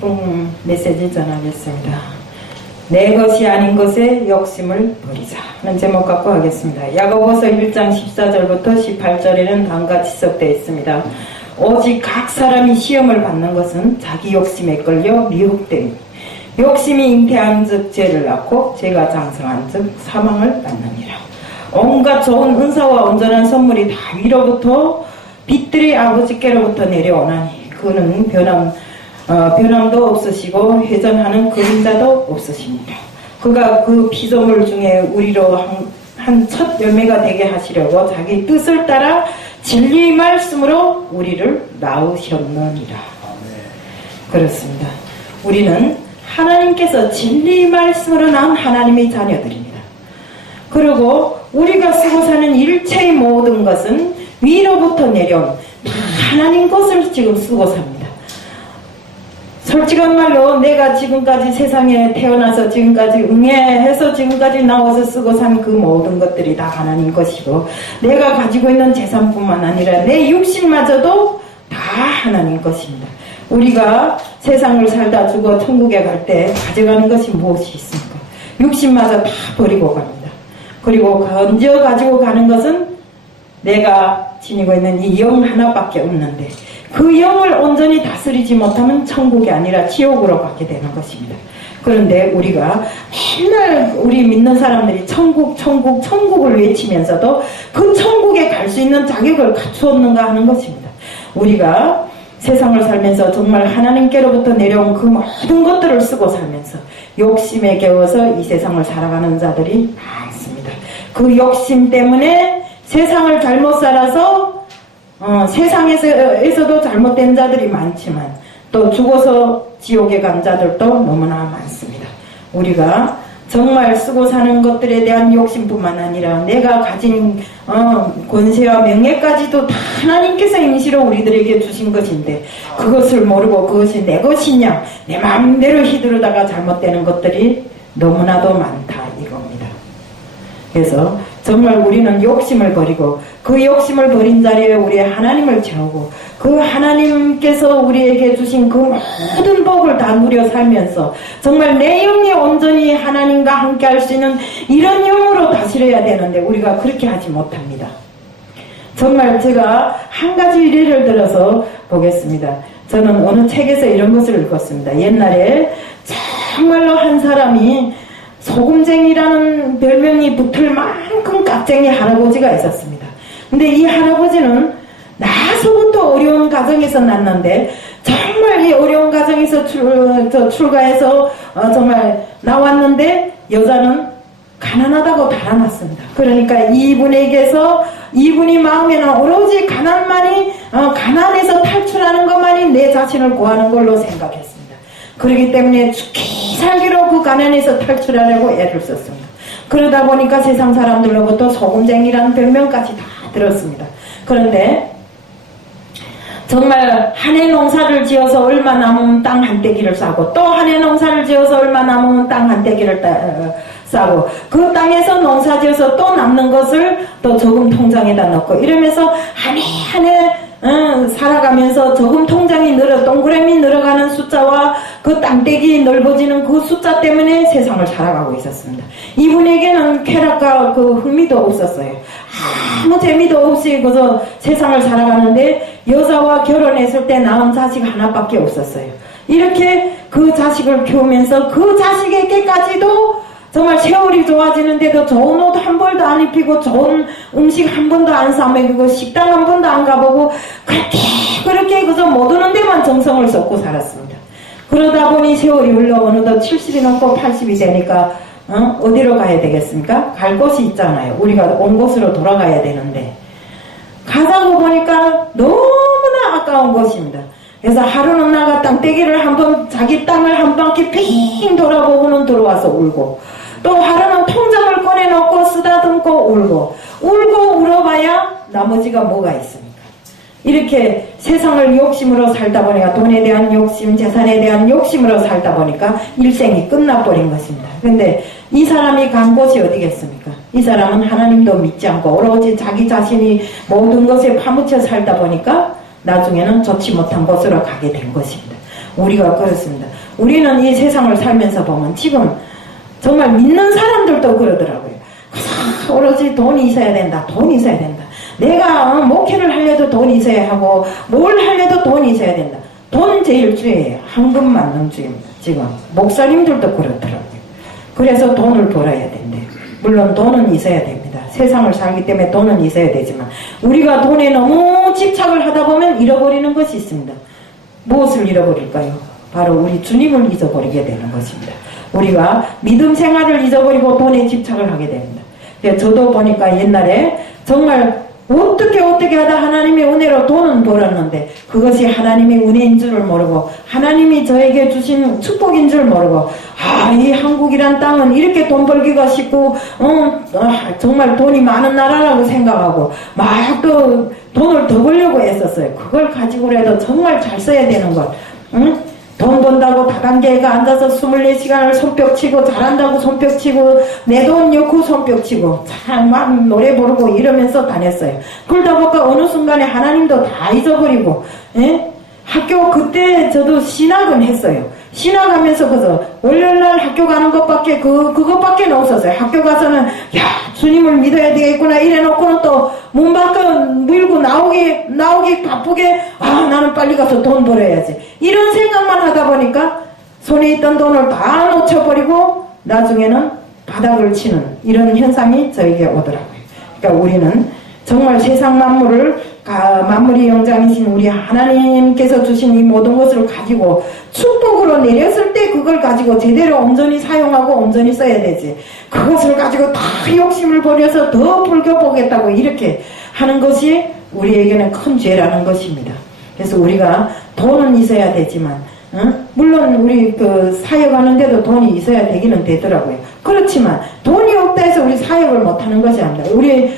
싶은 메시지 전하겠습니다. 내 것이 아닌 것에 욕심을 버리자 하는 제목 갖고 하겠습니다. 야고보서 1장 14절부터 18절에는 다음과 지적되어 있습니다. 오직 각 사람이 시험을 받는 것은 자기 욕심에 끌려 미혹됨이 욕심이 잉태한 즉 죄를 낳고 죄가 장성한 즉 사망을 낳느니라. 온갖 좋은 은사와 온전한 선물이 다 위로부터 빛들의 아버지께로부터 내려오나니 그는 변함도 없으시고 회전하는 그림자도 없으십니다. 그가 그 피조물 중에 우리로 한 첫 열매가 되게 하시려고 자기 뜻을 따라 진리의 말씀으로 우리를 낳으셨느니라. 그렇습니다. 우리는 하나님께서 진리의 말씀으로 낳은 하나님의 자녀들입니다. 그리고 우리가 쓰고 사는 일체의 모든 것은 위로부터 내려온 하나님 것을 지금 쓰고 삽니다. 솔직한 말로 내가 지금까지 세상에 태어나서 지금까지 응애해서 지금까지 나와서 쓰고 산 그 모든 것들이 다 하나님 것이고 내가 가지고 있는 재산뿐만 아니라 내 육신마저도 다 하나님 것입니다. 우리가 세상을 살다 죽어 천국에 갈 때 가져가는 것이 무엇이 있습니까? 육신마저 다 버리고 갑니다. 그리고 건져 가지고 가는 것은 내가 지니고 있는 이 영 하나밖에 없는데 그 영을 온전히 다스리지 못하면 천국이 아니라 지옥으로 가게 되는 것입니다. 그런데 우리가 맨날 우리 믿는 사람들이 천국을 외치면서도 그 천국에 갈 수 있는 자격을 갖추었는가 하는 것입니다. 우리가 세상을 살면서 정말 하나님께로부터 내려온 그 모든 것들을 쓰고 살면서 욕심에 겨워서 이 세상을 살아가는 자들이 많습니다. 그 욕심 때문에 세상을 잘못 살아서 세상에서도 잘못된 자들이 많지만 또 죽어서 지옥에 간 자들도 너무나 많습니다. 우리가 정말 쓰고 사는 것들에 대한 욕심뿐만 아니라 내가 가진 권세와 명예까지도 다 하나님께서 임시로 우리들에게 주신 것인데 그것을 모르고 그것이 내 것이냐 내 마음대로 휘두르다가 잘못되는 것들이 너무나도 많다 이겁니다. 그래서 정말 우리는 욕심을 버리고 그 욕심을 버린 자리에 우리 하나님을 채우고 그 하나님께서 우리에게 주신 그 모든 복을 다 누려 살면서 정말 내 영이 온전히 하나님과 함께 할 수 있는 이런 영으로 다스려야 되는데 우리가 그렇게 하지 못합니다. 정말 제가 한 가지 예를 들어서 보겠습니다. 저는 어느 책에서 이런 것을 읽었습니다. 옛날에 정말로 한 사람이 소금쟁이라는 별명이 붙을 만큼 깍쟁이 할아버지가 있었습니다. 근데 이 할아버지는 나서부터 어려운 가정에서 났는데 정말 이 어려운 가정에서 출가해서 정말 나왔는데 여자는 가난하다고 달아났습니다. 그러니까 이분이 마음에는 오로지 가난에서 탈출하는 것만이 내 자신을 구하는 걸로 생각했습니다. 그렇기 때문에 죽기 살기로 그 가난에서 탈출하려고 애를 썼습니다. 그러다 보니까 세상 사람들로부터 소금쟁이라는 별명까지 다 들었습니다. 그런데 정말 한 해 농사를 지어서 얼마 남으면 땅 한 떼기를 싸고 또 한 해 농사를 지어서 얼마 남으면 땅 한 떼기를 싸고 그 땅에서 농사 지어서 또 남는 것을 또 저금 통장에다 넣고 이러면서 한 해 살아가면서 저금 통장이 동그라미 늘어가는 숫자와 그 땅떼기 넓어지는 그 숫자 때문에 세상을 살아가고 있었습니다. 이분에게는 쾌락과 그 흥미도 없었어요. 아무 재미도 없이 그저 세상을 살아가는데 여자와 결혼했을 때 낳은 자식 하나밖에 없었어요. 이렇게 그 자식을 키우면서 그 자식에게까지도 정말 세월이 좋아지는데도 좋은 옷 한 벌도 안 입히고 좋은 음식 한 번도 안 사먹이고 식당 한 번도 안 가보고 그렇게 그저 못 오는 데만 정성을 쏟고 살았습니다. 그러다 보니 세월이 흘러 어느덧 70이 넘고 80이 되니까 어디로 가야 되겠습니까? 갈 곳이 있잖아요. 우리가 온 곳으로 돌아가야 되는데 가자고 보니까 너무나 아까운 곳입니다. 그래서 하루는 나가 땅떼기를 한번 자기 땅을 한 바퀴 핑 돌아보고는 들어와서 울고 또 하루는 통장을 꺼내놓고 쓰다듬고 울고 울어봐야 나머지가 뭐가 있습니까? 이렇게 세상을 욕심으로 살다 보니까 돈에 대한 욕심, 재산에 대한 욕심으로 살다 보니까 일생이 끝나버린 것입니다. 근데 이 사람이 간 곳이 어디겠습니까? 이 사람은 하나님도 믿지 않고 오로지 자기 자신이 모든 것에 파묻혀 살다 보니까 나중에는 좋지 못한 곳으로 가게 된 것입니다. 우리가 그렇습니다. 우리는 이 세상을 살면서 보면 지금 정말 믿는 사람들도 그러더라고요. 오로지 돈이 있어야 된다. 돈이 있어야 된다. 내가 목회를 하려도 돈이 있어야 하고 뭘 하려도 돈이 있어야 된다. 돈 제일 주예요. 황금 만능주의입니다. 지금 목사님들도 그렇더라고요. 그래서 돈을 벌어야 된대요. 물론 돈은 있어야 됩니다. 세상을 살기 때문에 돈은 있어야 되지만 우리가 돈에 너무 집착을 하다 보면 잃어버리는 것이 있습니다. 무엇을 잃어버릴까요? 바로 우리 주님을 잊어버리게 되는 것입니다. 우리가 믿음 생활을 잊어버리고 돈에 집착을 하게 됩니다. 저도 보니까 옛날에 정말 어떻게 하다 하나님의 은혜로 돈은 벌었는데 그것이 하나님의 은혜인 줄을 모르고 하나님이 저에게 주신 축복인 줄 모르고 이 한국이란 땅은 이렇게 돈 벌기가 쉽고 정말 돈이 많은 나라라고 생각하고 막 또 돈을 더 벌려고 했었어요. 그걸 가지고라도 정말 잘 써야 되는 것. 돈 번다고 다단계가 앉아서 24시간을 손뼉치고 잘한다고 손뼉치고 내 돈 넣고 손뼉치고 막 노래 부르고 이러면서 다녔어요. 그러다 보니까 어느 순간에 하나님도 다 잊어버리고 학교 그때 저도 신학은 했어요. 신학하면서 그저 월요일날 학교 가는 것밖에 그것밖에 없었어요. 학교 가서는 주님을 믿어야 되겠구나 이래놓고는 또 문 밖을 밀고 나오기 바쁘게 나는 빨리 가서 돈 벌어야지 이런 생각만 하다 보니까 손에 있던 돈을 다 놓쳐버리고 나중에는 바닥을 치는 이런 현상이 저에게 오더라고요. 그러니까 우리는 정말 세상 만물의 영장이신 우리 하나님께서 주신 이 모든 것을 가지고 축복으로 내렸을 때 그걸 가지고 제대로 온전히 사용하고 온전히 써야 되지. 그것을 가지고 다 욕심을 버려서 더 불겨보겠다고 이렇게 하는 것이 우리에게는 큰 죄라는 것입니다. 그래서 우리가 돈은 있어야 되지만 물론 우리 사역하는데도 돈이 있어야 되기는 되더라고요. 그렇지만 돈이 없다 해서 우리 사역을 못하는 것이 아닙니다.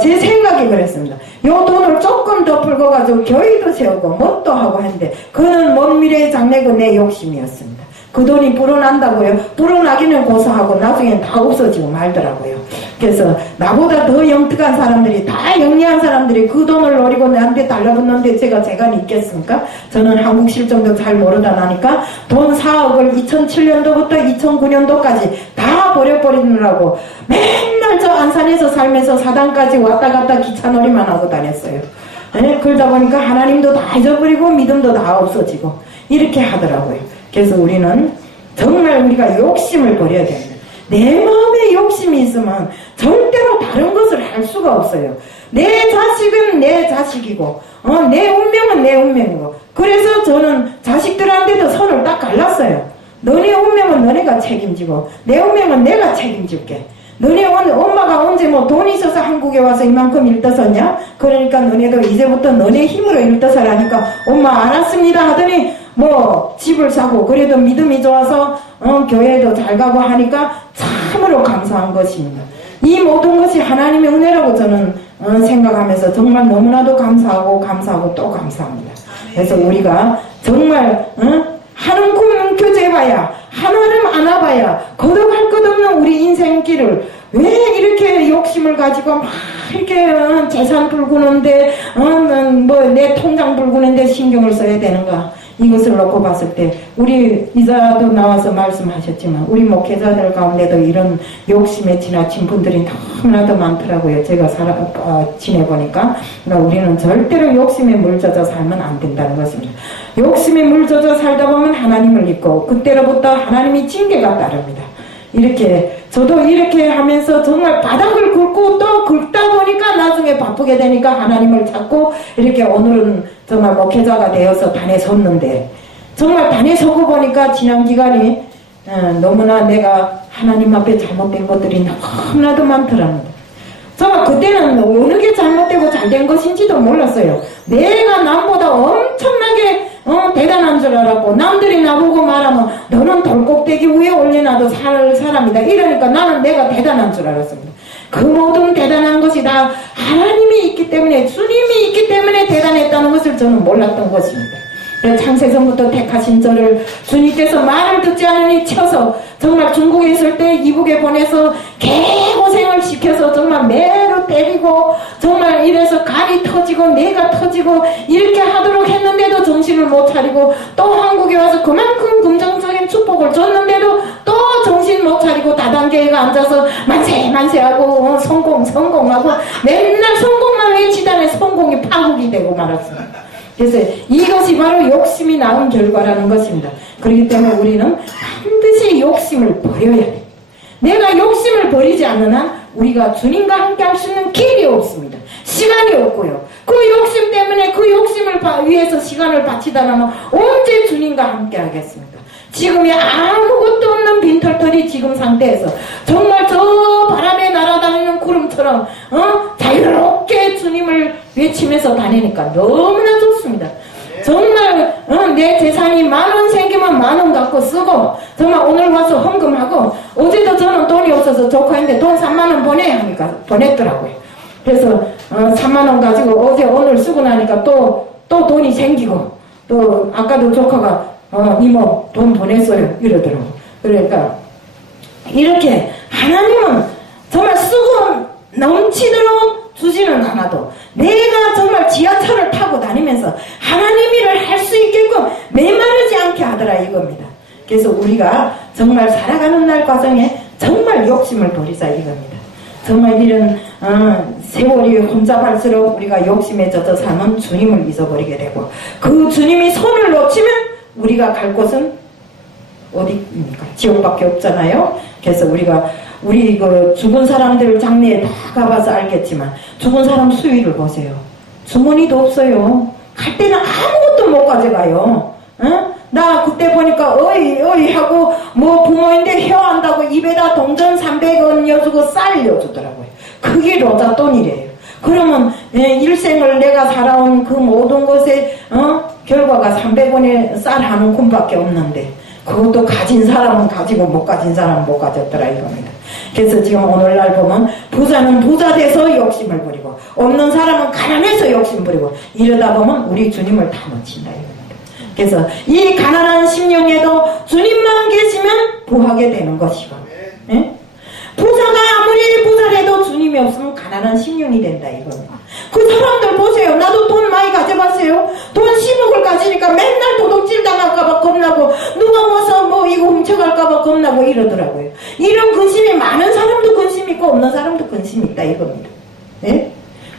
제 생각이 그랬습니다. 요 돈을 조금 더 풀고가지고 교회도 세우고 뭣도 하고 했는데 그는 먼 미래의 장래고 내 욕심이었습니다. 그 돈이 불어난다고요. 불어나기는 고사하고 나중엔 다 없어지고 말더라고요. 그래서 나보다 더 영특한 사람들이 다 영리한 사람들이 그 돈을 노리고 나한테 달라붙는데 제가 있겠습니까? 저는 한국 실정도 잘 모르다 나니까 돈 4억을 2007년도부터 2009년도까지 다 버려버리느라고 맨날 저 안산에서 살면서 사당까지 왔다 갔다 기차놀이만 하고 다녔어요. 그러다 보니까 하나님도 다 잊어버리고 믿음도 다 없어지고 이렇게 하더라고요. 그래서 우리는 정말 우리가 욕심을 버려야 됩니다. 내 마음에 욕심이 있으면 절대로 다른 것을 할 수가 없어요. 내 자식은 내 자식이고 내 운명은 내 운명이고 그래서 저는 자식들한테도 손을 딱 갈랐어요. 너네 운명은 너네가 책임지고 내 운명은 내가 책임질게. 너네 엄마가 언제 돈 있어서 한국에 와서 이만큼 일떠섰냐? 그러니까 너네도 이제부터 너네 힘으로 일떠서라니까 엄마 알았습니다 하더니 집을 사고 그래도 믿음이 좋아서 교회도 잘 가고 하니까 참으로 감사한 것입니다. 이 모든 것이 하나님의 은혜라고 저는 생각하면서 정말 너무나도 감사하고 또 감사합니다. 그래서 우리가 정말 하는 꿈 교제봐야 하나님 안아봐야 거듭할 것 없는 우리 인생길을 왜 이렇게 욕심을 가지고 막 이렇게 재산 불구는데 내 통장 불구는데 신경을 써야 되는가. 이것을 놓고 봤을 때 우리 이자도 나와서 말씀하셨지만 우리 목회자들 가운데도 이런 욕심에 지나친 분들이 너무나도 많더라고요. 제가 지내보니까. 그러니까 우리는 절대로 욕심에 물젖어 살면 안 된다는 것입니다. 욕심에 물젖어 살다 보면 하나님을 잊고 그때로부터 하나님이 징계가 따릅니다. 저도 이렇게 하면서 정말 바닥을 긁고 또 긁다 보니까 나중에 바쁘게 되니까 하나님을 찾고 이렇게 오늘은 정말 목회자가 되어서 단에 섰는데 정말 단에 서고 보니까 지난 기간이 너무나 내가 하나님 앞에 잘못된 것들이 너무나도 많더랍니다. 정말 그때는 어느 게 잘못되고 잘된 것인지도 몰랐어요. 내가 남보다 엄청나게 대단한 줄 알았고 남들이 나보고 말하면 너는 돌꼭대기 위에 올려놔도 살 사람이다 이러니까 나는 내가 대단한 줄 알았습니다. 그 모든 대단한 것이 다 하나님이 있기 때문에 주님이 있기 때문에 대단했다는 것을 저는 몰랐던 것입니다. 창세전부터 택하신 저를 주님께서 말을 듣지 않으니 쳐서 정말 중국에 있을 때 이북에 보내서 개고생을 시켜서 정말 매로 때리고 정말 이래서 간이 터지고 뇌가 터지고 이렇게 하도록 했는데도 정신을 못 차리고 또 한국에 와서 그만큼 긍정적인 축복을 줬는데도 또 정신 못 차리고 다단계에 앉아서 만세하고 성공하고 맨날 성공만 외치다니 성공이 파국이 되고 말았습니다. 그래서 이것이 바로 욕심이 낳은 결과라는 것입니다. 그렇기 때문에 우리는 반드시 욕심을 버려야 돼요. 내가 욕심을 버리지 않는 한 우리가 주님과 함께 할 수 있는 길이 없습니다. 시간이 없고요. 그 욕심 때문에 그 욕심을 위해서 시간을 바치다라면 언제 주님과 함께 하겠습니까? 지금이 아무것도 없는 빈털털이 지금 상태에서 정말 저 바람에 날아다니는 구름처럼 자유롭게 주님을 외치면서 다니니까 너무나 좋습니다. 정말 내 재산이 10,000원 생기면 10,000원 갖고 쓰고 정말 오늘 와서 헌금하고 어제도 저는 돈이 없어서 조카인데 돈 30,000원 보내 하니까 보냈더라고요. 그래서 30,000원 가지고 어제 오늘 쓰고 나니까 또 돈이 생기고 또 아까도 조카가 이모 돈 보냈어요 이러더라고. 그러니까 이렇게 하나님은 정말 쓰고 넘치도록 주지는 않아도 내가 정말 지하철을 타고 다니면서 하나님 일을 할 수 있게끔 메마르지 않게 하더라 이겁니다. 그래서 우리가 정말 살아가는 날 과정에 정말 욕심을 버리자 이겁니다. 정말 이런 세월이 혼잡할수록 우리가 욕심에 젖어 사는 주님을 잊어버리게 되고 그 주님이 손을 놓치면 우리가 갈 곳은 어디입니까? 지옥밖에 없잖아요. 그래서 우리 그 죽은 사람들 장례에 다 가봐서 알겠지만 죽은 사람 수위를 보세요. 주머니도 없어요. 갈 때는 아무것도 못 가져가요. 나 그때 보니까 어이 하고 뭐 부모인데 혀 안다고 입에다 동전 300원 여주고 쌀 여주더라고요. 그게 로자돈이래요. 그러면 일생을 내가 살아온 그 모든 것의 결과가 300원의 쌀 한 움큼밖에 없는데 그것도 가진 사람은 가지고 못 가진 사람은 못 가졌더라 이겁니다. 그래서 지금 오늘날 보면 부자는 부자 돼서 욕심을 부리고 없는 사람은 가난해서 욕심 부리고 이러다 보면 우리 주님을 다 놓친다 이겁니다. 그래서 이 가난한 심령에도 주님만 계시면 부하게 되는 것이고 부자가 아무리 부자래도 주님이 없으면 가난한 심령이 된다 이겁니다. 그 사람들 보세요. 나도 돈 많이 가져봤어요. 돈 10억을 가지니까 맨날 도둑질 당할까봐 겁나고 누가 와서 뭐 이거 훔쳐갈까봐 겁나고 이러더라고요. 이런 근심이 많은 사람도 근심 있고 없는 사람도 근심 있다 이겁니다.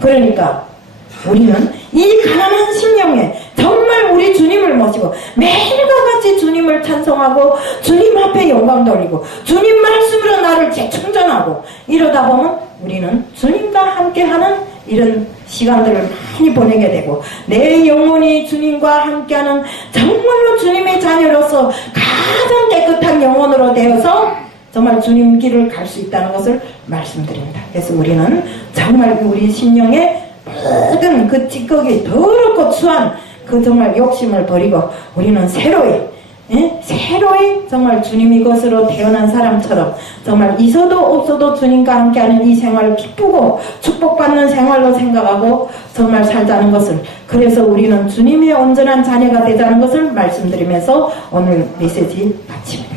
그러니까 우리는 이 가난한 심령에 정말 우리 주님을 모시고 매일과 같이 주님을 찬송하고 주님 앞에 영광 돌리고 주님 말씀으로 나를 재충전하고 이러다 보면 우리는 주님과 함께하는 이런 시간들을 많이 보내게 되고 내 영혼이 주님과 함께하는 정말로 주님의 자녀로서 가장 깨끗한 영혼으로 되어서 정말 주님 길을 갈 수 있다는 것을 말씀드립니다. 그래서 우리는 정말 우리 심령에 모든 그 찌꺼기 더럽고 추한 그 정말 욕심을 버리고 우리는 새로이 정말 주님이 것으로 태어난 사람처럼 정말 있어도 없어도 주님과 함께하는 이 생활을 기쁘고 축복받는 생활로 생각하고 정말 살자는 것을 그래서 우리는 주님의 온전한 자녀가 되자는 것을 말씀드리면서 오늘 메시지 마칩니다.